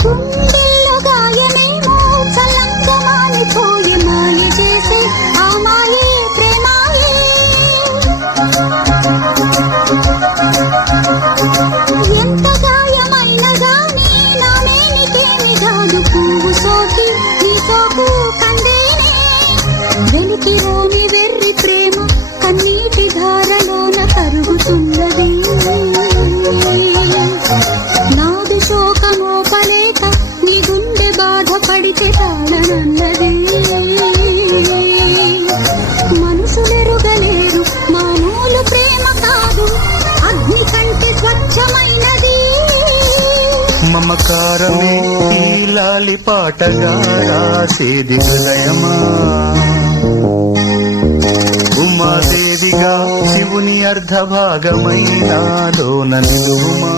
గుండెల్లో గాయమేమో చల్లంగా మానిపోయి మాలి చేసే ఆ మాయే ప్రేమాయే. ఎంత గాయమైన గానీ నా మేనికేమి కాదు పువ్వు సోకి నీ సోకు కందేనే. వెలికి రోమి వెర్రి ప్రేమ కన్నీటి ధారలోన కరుగుతున్నది. నాది శోకమోపలేక నీ గుండె బాధపడితే తాళనన్నది. మనసులెరుగలేరు మామూలు ప్రేమ కాదు అగ్ని కంటే స్వచ్ఛమైనది. మమకారమే ఈ లాలి పాటగా రాసేది హృదయమా. ఉమాదేవిగా శివుని అర్ధభాగమైనాలోన నిలువుమా.